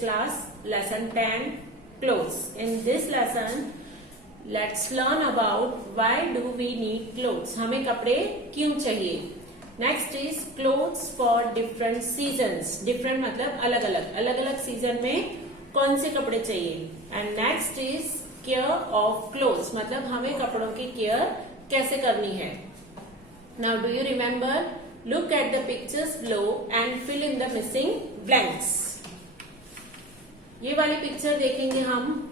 class, lesson 10, clothes. In this lesson, let's learn about why do we need clothes. हमें कपड़े क्यों चाहिए. Next is clothes for different seasons. Different मतलब अलग अलग सीजन में कौन से कपड़े चाहिए. And next is care of clothes मतलब हमें कपड़ों की केयर कैसे करनी है. Now do you remember? Look at the pictures below and fill in the missing blanks. ये वाली पिक्चर देखेंगे हम.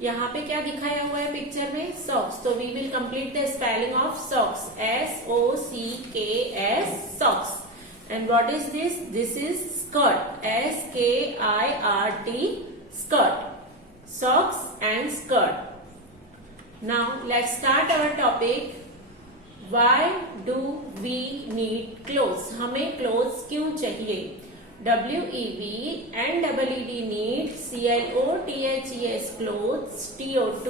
यहाँ पे क्या दिखाया हुआ है पिक्चर में? सॉक्स. तो we will complete the spelling of socks. SOCKS socks. And what is this? This is skirt. SKIRT skirt. Socks and skirt. Now let's start our topic. Why do we need clothes? हमें clothes क्यों चाहिए? WEB and EED need CLOTHES clothes, TO2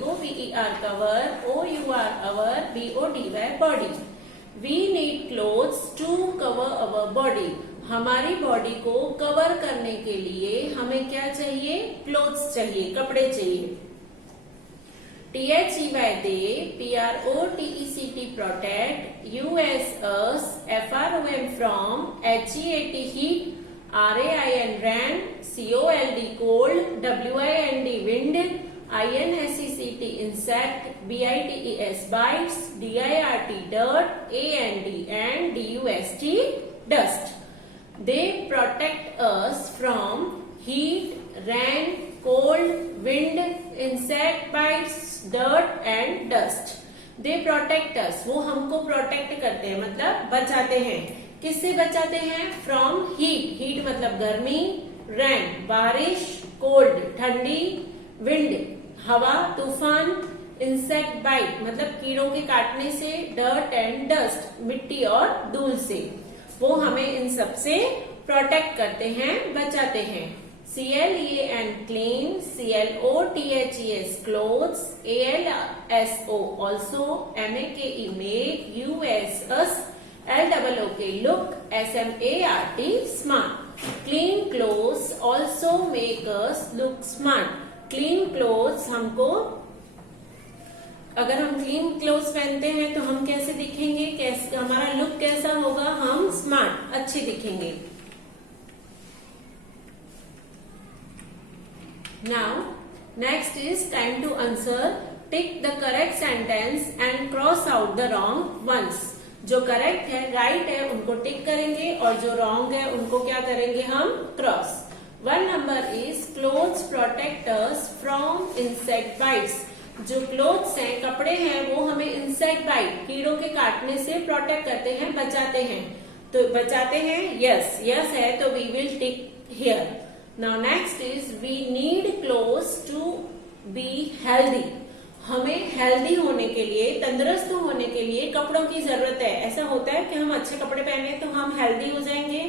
COVER cover, OUR our BODY body. We need clothes to cover our body. हमारी body को cover करने के लिए हमें क्या चाहिए? क्लोथ्स चाहिए, कपड़े चाहिए. THEY they, PROTECT protect, US us, FROM from, HEAT heat, RAIN ran, COLD cold, WIND wind, INSECT insect, BITES bites, DIRT dirt, and DUST dust. They protect us from heat, rain, cold, wind, insect bites, dirt and dust. They protect us. वो हमको protect करते हैं मतलब बचाते हैं. किससे बचाते हैं? From heat. Heat मतलब गर्मी, rain बारिश, cold ठंडी, wind हवा तूफान, insect bite मतलब कीड़ों के काटने से, dirt and dust मिट्टी और धूल से. वो हमें इन सब से प्रोटेक्ट करते हैं, बचाते हैं. CLEAN clean, CLOTHES clothes, ALSO also, MAKE make, US us, LOOK look, SMART smart. Clean clothes also make us look smart. Clean clothes हमको अगर हम क्लीन क्लोथ्स पहनते हैं तो हम कैसे दिखेंगे? कैसे हमारा लुक कैसा होगा? हम स्मार्ट अच्छे दिखेंगे. Now, next is time to answer. Tick the correct sentence and cross out the wrong ones. जो करेक्ट है, राइट है, उनको टिक करेंगे और जो रॉन्ग है उनको क्या करेंगे हम? Cross. 1 number is clothes protect us from insect bytes. जो क्लोथ्स हैं, कपड़े हैं, वो हमें इंसेक्ट बाइट कीड़ों के काटने से प्रोटेक्ट करते हैं, बचाते हैं. तो बचाते हैं. यस यस है तो we will tick here. Now next is we need clothes to be healthy. हमें हेल्दी होने के लिए, तंदुरुस्त होने के लिए कपड़ों की जरूरत है. ऐसा होता है कि हम अच्छे कपड़े पहने तो हम हेल्दी हो जाएंगे?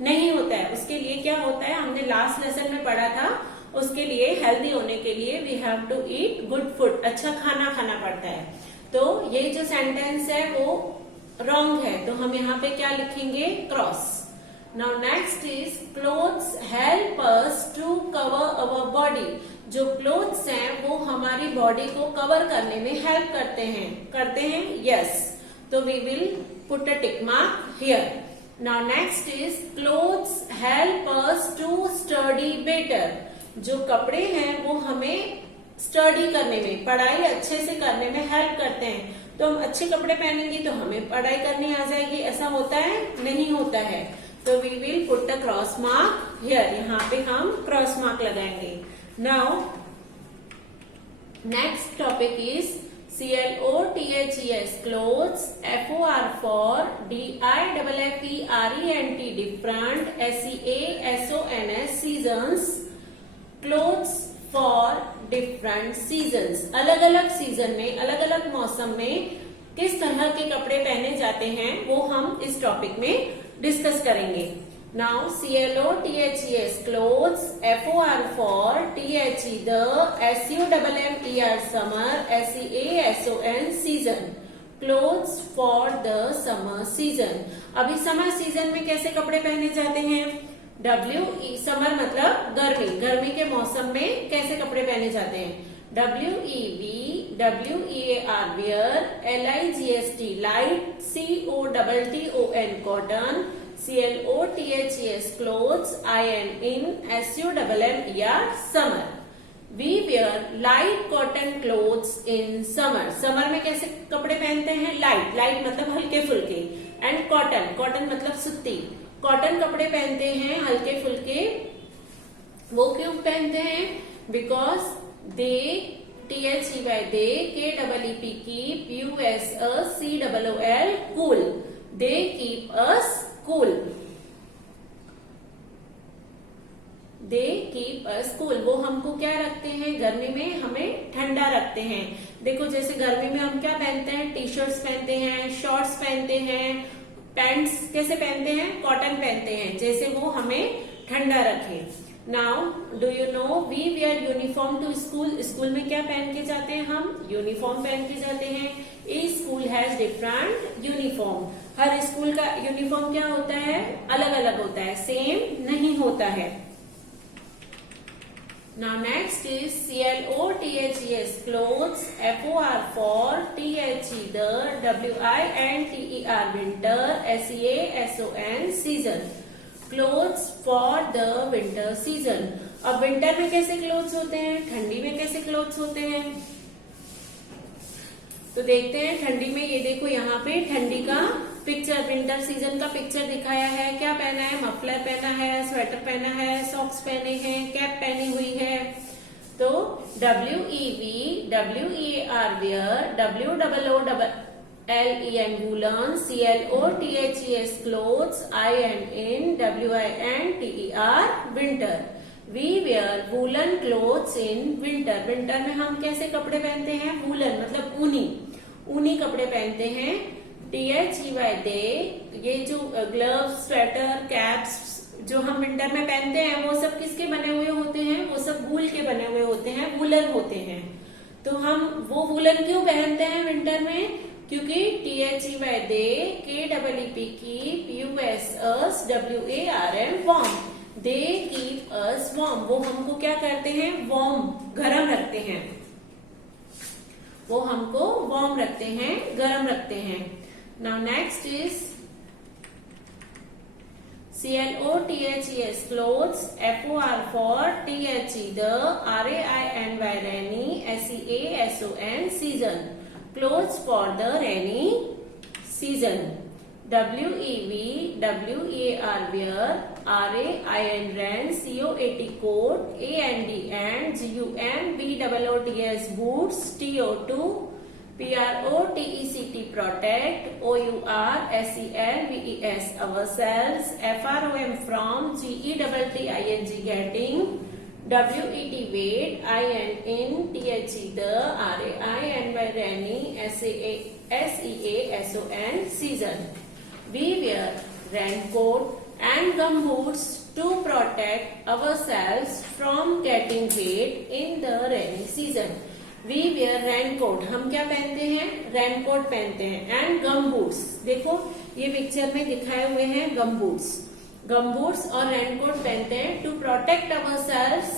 नहीं होता है. उसके लिए क्या होता है? हमने लास्ट लेसन में पढ़ा था. उसके लिए हेल्दी होने के लिए we have to eat good food. अच्छा खाना खाना पड़ता है. तो ये जो सेंटेंस है वो रॉन्ग है तो हम यहाँ पे क्या लिखेंगे? Cross. Now next is clothes help us to cover our body. जो clothes हैं वो हमारी बॉडी को कवर करने में हेल्प करते हैं. Yes. तो we will put a tick mark here. Now next is clothes help us to study better. जो कपड़े हैं वो हमें स्टडी करने में, पढ़ाई अच्छे से करने में हेल्प करते हैं. तो हम अच्छे कपड़े पहनेंगे तो हमें पढ़ाई करनी आ जाएगी. ऐसा होता है? नहीं होता है. तो we will put a cross mark here. यहाँ पे हम क्रॉस मार्क लगाएंगे. Now next topic is CLOTHES clothes, FOR for, DIFFERENT different, SEASONS seasons. Clothes for different seasons. अलग अलग सीजन में, अलग अलग मौसम में किस तरह के कपड़े पहने जाते हैं वो हम इस टॉपिक में डिस्कस करेंगे. Now CLOTHES clothes, FOR for, THE the, SUMMER summer, SEASON season. Clothes for the summer season. अभी समर सीजन में कैसे कपड़े पहने जाते हैं? समर मतलब गर्मी, गर्मी के मौसम में कैसे कपड़े पहने जाते हैं? WEAR wear, LIGHT light, COTTON cotton, CLOTHES clothes, IN SUMMER summer. We wear light cotton clothes in summer, summer में कैसे कपड़े पहनते हैं? लाइट, लाइट मतलब हल्के फुल्के, एंड कॉटन, कॉटन मतलब सूती, कॉटन कपड़े पहनते हैं हल्के फुल्के। वो क्यों पहनते हैं? Because they THEY they KEEP keep USCOOL cool, they keep us cool, they keep us cool. वो हमको क्या रखते हैं? गर्मी में हमें ठंडा रखते हैं। देखो जैसे गर्मी में हम क्या पहनते हैं? टी शर्ट्स पहनते हैं, शॉर्ट्स पहनते हैं, पैंट्स कैसे पहनते हैं? कॉटन पहनते हैं, जैसे वो हमें ठंडा रखे। Now do you know we wear uniform to school, school में क्या पहन के जाते हैं? हम यूनिफॉर्म पहन के जाते हैं। Each school has different uniform, her school का यूनिफॉर्म क्या होता है? अलग अलग होता है, सेम नहीं होता है। Now next is CLOTHES clothes, FOR for, THE the, WINTER winter, SEASON season, clothes for the winter season। अब विंटर में कैसे क्लोथ्स होते हैं? ठंडी में कैसे क्लोथ्स होते हैं? तो देखते हैं ठंडी में। ये देखो यहाँ पे ठंडी का पिक्चर, विंटर सीजन का पिक्चर दिखाया है। क्या पहना है? मफलर पहना है, स्वेटर पहना है, सॉक्स पहने हैं, कैप पहनी हुई है। तो WEAR wear, WOOLEN woollen, CLOTHES clothes, INWINTER winter. We wear woollen clothes in winter, winter में हम कैसे कपड़े पहनते हैं? वूलन मतलब ऊनी, ऊनी कपड़े पहनते हैं। THEY दे, ये जो ग्लव्स, स्वेटर, कैप्स जो हम विंटर में पहनते हैं वो सब किसके बने हुए होते हैं? वो सब वूल के बने हुए होते हैं, वूलन होते हैं। तो हम वो वूलन क्यों पहनते हैं विंटर में? क्योंकि THEY they KEEP keep USWARM warm, they keep us warm, वो हमको क्या करते हैं? वार्म, गर्म रखते हैं। वो हमको वार्म रखते हैं, गर्म रखते हैं। Now next is CLOTHES clothes, FOR for, THE the, RAINY rainy, SEASON season, clothes for the rainy season। WEAR wear, RAIN rand, COAT coat, AND BOOTS boots, TO2 PROTECT protect, OURSELVES ourselves, FROM from, GETTING getting, WET wait, INTHE the, RAINY rainy, SEASON season। We wear raincoat and gumboots to protect ourselves from getting wet in the rainy season। We wear raincoat, हम क्या पहनते हैं? Raincoat पहनते हैं, and गमबूट्स। देखो ये picture में दिखाए हुए हैं गमबूट्स, गमबूट्स और रेनकोट पहनते हैं टू प्रोटेक्ट अवरसेल्व्स,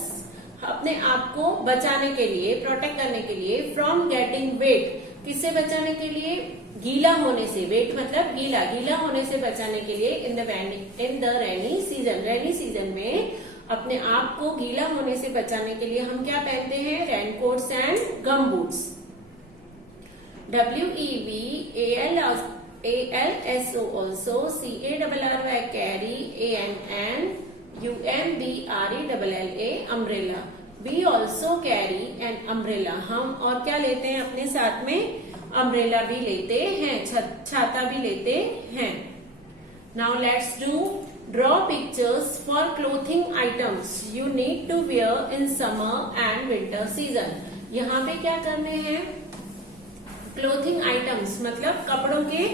अपने आप को बचाने के लिए, प्रोटेक्ट करने के लिए, फ्रॉम गेटिंग वेट, किससे बचाने के लिए? गीला होने से, वेट मतलब गीला, गीला होने से बचाने के लिए in the rainy season, rainy season में अपने आप को गीला होने से बचाने के लिए हम क्या पहनते हैं? Raincoats and gumboots. WEVALSO also, CARRY carry, UMBRELLA umbrella। We also carry an umbrella, हम और क्या लेते हैं अपने साथ में? अम्ब्रेला भी लेते हैं, छाता भी लेते हैं। Now let's do draw pictures for clothing items you need to wear in summer and winter season। यहाँ पे क्या करने हैं? क्लोथिंग आइटम्स मतलब कपड़ों के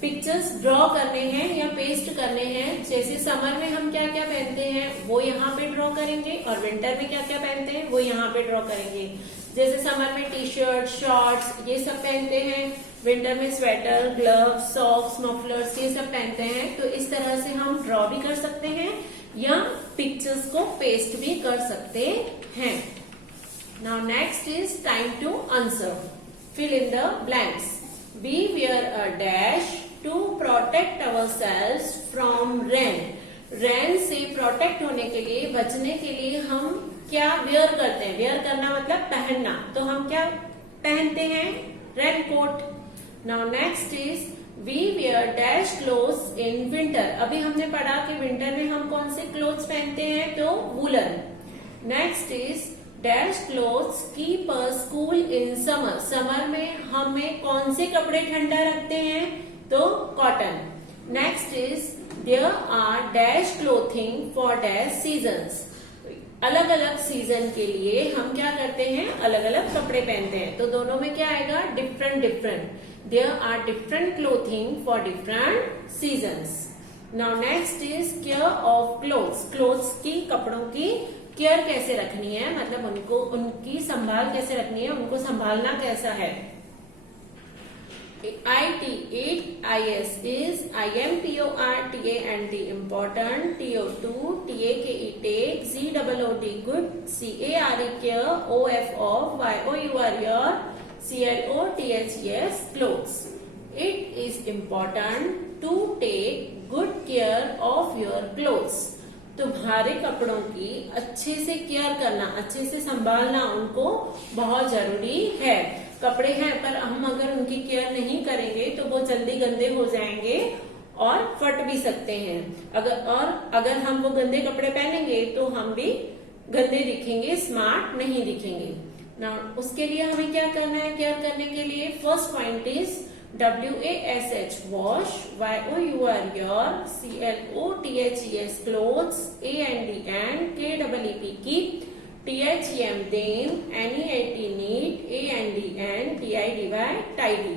पिक्चर्स ड्रॉ करने हैं या पेस्ट करने हैं। जैसे समर में हम क्या क्या पहनते हैं वो यहाँ पे ड्रॉ करेंगे, और विंटर में क्या क्या पहनते हैं वो यहाँ पे ड्रॉ करेंगे। जैसे समर में टी शर्ट, शॉर्ट्स ये सब पहनते हैं, विंटर में स्वेटर, ग्लव्स, सॉक्स, मफलर्स ये सब पहनते हैं। तो इस तरह से हम ड्रॉ भी कर सकते हैं या पिक्चर्स को पेस्ट भी कर सकते हैं। Now next is time to answer. Fill in the blanks. We wear a dash to protect ourselves from rain. Rain से प्रोटेक्ट होने के लिए, बचने के लिए हम क्या वेयर करते हैं? वेयर करना मतलब पहनना, तो हम क्या पहनते हैं? Rain coat. Now next is we wear dash clothes in winter. अभी हमने पढ़ा कि विंटर में हम कौन से क्लोथ्स पहनते हैं, तो woollen. Next is dash clothes keep us cool in summer. Summer में हमें कौन से कपड़े ठंडा रखते हैं, तो cotton. Next is there are dash clothing for dash seasons. अलग अलग सीजन के लिए हम क्या करते हैं? अलग अलग कपड़े पहनते हैं। तो दोनों में क्या आएगा? Different different. There are different clothing for different seasons. Now next is care of clothes. Clothes की, कपड़ों की केयर कैसे रखनी है, मतलब उनको, उनकी संभाल कैसे रखनी है, उनको संभालना कैसा है। ITIS is IMPORTANT important, TO2 TAKE take, ZOOD good, CARE care, OF off, YOUR your, CLOTHES clothes. It is important to take good care of your clothes. तुम्हारे कपड़ों की अच्छे से केयर करना, अच्छे से संभालना उनको बहुत जरूरी है। कपड़े हैं पर हम अगर उनकी केयर नहीं करेंगे तो वो जल्दी गंदे हो जाएंगे और फट भी सकते हैं। अगर हम वो गंदे कपड़े पहनेंगे तो हम भी गंदे दिखेंगे, स्मार्ट नहीं दिखेंगे ना। उसके लिए हमें क्या करना है केयर करने के लिए? First point is WASH wash, YOUR your, CLOTHES clothes, AND KEEP keep, THEM them, NEAT neat, AND TIDY tidy.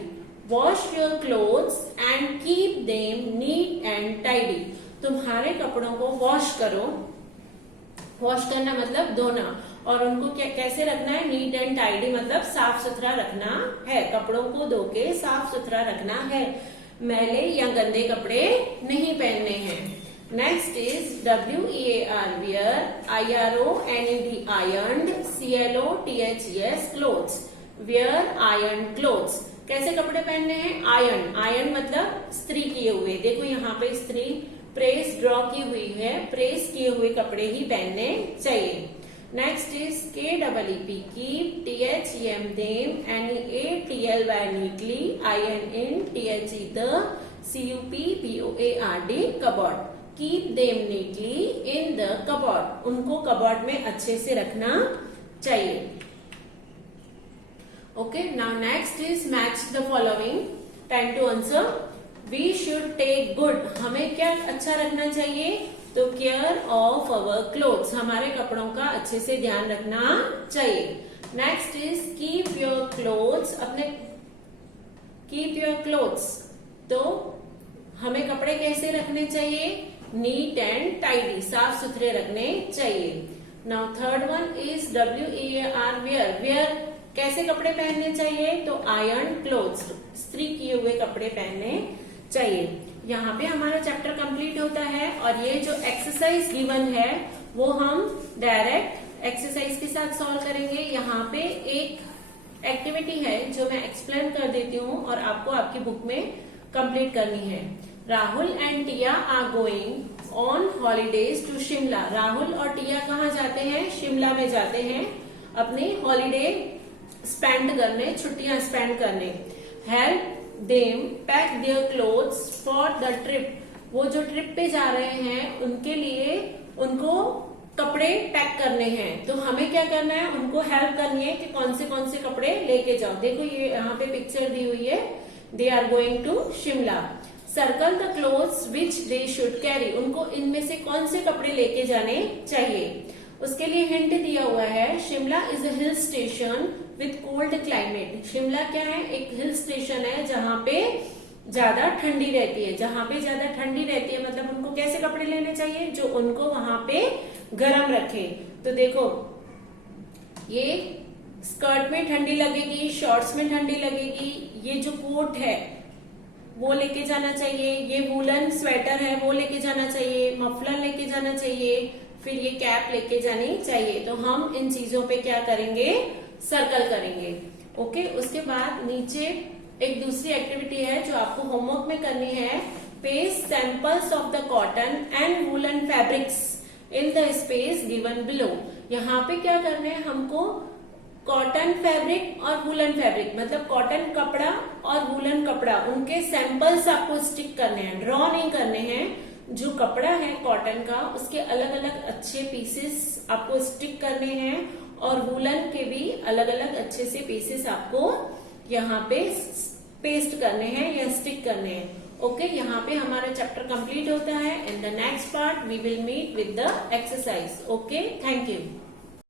Wash your clothes and keep them neat and tidy. तुम्हारे कपड़ों को वॉश करो। वॉश करना मतलब धोना, और उनको कैसे रखना है? नीट एंड टाइडी मतलब साफ सुथरा रखना है। कपड़ों को धो के साफ सुथरा रखना है, मैले या गंदे कपड़े नहीं पहनने हैं। Next is WEAR wear, IRONED ironed, CLOTHES clothes, wear ironed clothes। कैसे कपड़े पहनने हैं? आयरन। आयरन मतलब स्त्री किए हुए। देखो यहाँ पे स्त्री प्रेस ड्रॉ की हुई है, प्रेस किए हुए कपड़े ही पहनने चाहिए। Next is KEEP keep, THEM them, NEATLY neatly, INN THE the, CUPBOARD cupboard, keep them neatly in the cupboard। उनको कबर्ड में अच्छे से रखना चाहिए। Okay, now next is match the following. Time to answer. We should take good. हमें क्या अच्छा रखना चाहिए? तो केयर ऑफ अवर क्लोथ्स, हमारे कपड़ों का अच्छे से ध्यान रखना चाहिए। Next is keep your clothes, अपने कीप योर क्लोथ्स, तो हमें कपड़े कैसे रखने चाहिए? नीट एंड टाइडी, साफ सुथरे रखने चाहिए। Now third one is WEAR wear। Wear कैसे कपड़े पहनने चाहिए? तो आयरन क्लोथ्स, स्त्री किए हुए कपड़े पहनने चाहिए। यहाँ पे हमारा चैप्टर कंप्लीट होता है, और ये जो एक्सरसाइज गिवन है वो हम डायरेक्ट एक्सरसाइज के साथ सॉल्व करेंगे। यहाँ पे एक एक्टिविटी है जो मैं एक्सप्लेन कर देती हूँ और आपको आपकी बुक में कंप्लीट करनी है। Rahul and Tia are going on holidays to Shimla. Rahul और टिया कहाँ जाते हैं? शिमला में जाते हैं अपनी हॉलीडे स्पेंड करने, छुट्टियां स्पेंड करने। Help them pack their clothes for the trip. वो जो ट्रिप पे जा रहे हैं उनके लिए उनको कपड़े पैक करने हैं, तो हमें क्या करना है? उनको हेल्प करनी है कि कौन से कपड़े लेके जाओ। देखो ये यहाँ पे पिक्चर दी हुई है, they are going to Shimla. Circle the clothes which they should carry. उनको इनमें से कौन से कपड़े लेके जाने चाहिए? उसके लिए हिंट दिया हुआ है, Shimla is a hill station with cold climate. Shimla क्या है? एक हिल स्टेशन है जहाँ पे ज्यादा ठंडी रहती है। जहाँ पे ज्यादा ठंडी रहती है मतलब उनको कैसे कपड़े लेने चाहिए? जो उनको वहां पे गर्म रखे। तो देखो ये स्कर्ट में ठंडी लगेगी, शॉर्ट्स में ठंडी लगेगी। ये जो कोट है वो लेके जाना चाहिए, ये वूलन स्वेटर है वो लेके जाना चाहिए, मफलर लेके जाना चाहिए, फिर ये कैप लेके जानी चाहिए। तो हम इन चीजों पे क्या करेंगे, सर्कल करेंगे। ओके, उसके बाद नीचे एक दूसरी एक्टिविटी है जो आपको होमवर्क में करनी है। Paste samples of the cotton and woollen fabrics in the space given below. यहाँ पे क्या करना है हमको, कॉटन फैब्रिक और वूलन फैब्रिक मतलब कॉटन कपड़ा और वूलन कपड़ा, उनके सैंपल्स आपको स्टिक करने हैं, ड्रॉ नहीं करने हैं। जो कपड़ा है कॉटन का उसके अलग अलग अच्छे पीसेस आपको स्टिक करने हैं और वूलन के भी अलग अलग अच्छे से पीसेस आपको यहाँ पे पेस्ट करने हैं या स्टिक करने हैं। ओके, यहाँ पे हमारा चैप्टर कंप्लीट होता है। In the next part we will meet with the exercise. Okay, thank you.